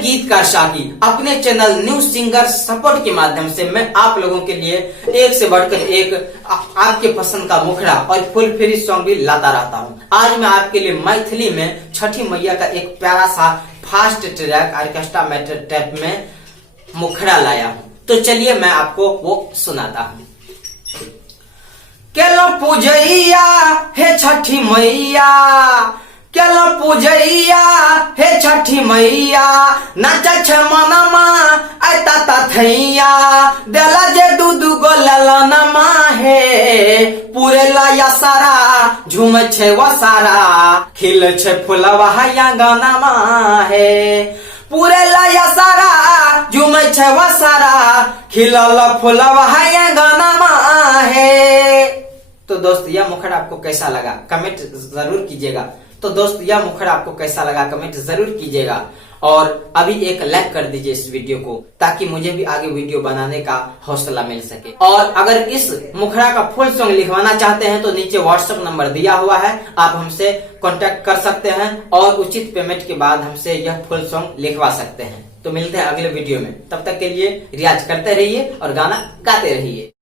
मैं गीतकार शाकी अपने चैनल न्यू सिंगर सपोर्ट के माध्यम से मैं आप लोगों के लिए एक से बढ़कर एक आपके पसंद का मुखड़ा और फुल फ्री सॉन्ग भी लाता रहता हूं। आज मैं आपके लिए मैथिली में छठी मैया का एक प्यारा सा fast track orchestra matter tap में मुखड़ा लाया हूं। तो चलिए मैं आपको वो सुनाता हूं। केलो पूजैया हे छठी मैया, केलो पूजैया हे छठी मैया, नाचा छ मनमा आयता तथैया, देला जे दूधू गो ललनमा हे, पूरे लाया सारा झूम छे वो सारा, खिल छे फुलवा या गानमा हे, पूरे लाया सारा झूम छे वो सारा, खिलल फुलवा या गानमा है। तो दोस्त यह मुखड़ा आपको कैसा लगा कमेंट जरूर कीजिएगा। तो दोस्त यह मुखड़ा आपको कैसा लगा कमेंट जरूर कीजिएगा और अभी एक लाइक कर दीजिए इस वीडियो को ताकि मुझे भी आगे वीडियो बनाने का हौसला मिल सके। और अगर इस मुखड़ा का फुल सॉन्ग लिखवाना चाहते हैं तो नीचे व्हाट्सएप नंबर दिया हुआ है, आप हमसे कांटेक्ट कर सकते हैं और उचित पेमेंट के बाद हमसे यह फुल सॉन्ग लिखवा सकते हैं। तो मिलते हैं अगले वीडियो में, तब तक के लिए रियाज करते रहिए और गाना गाते रहिए।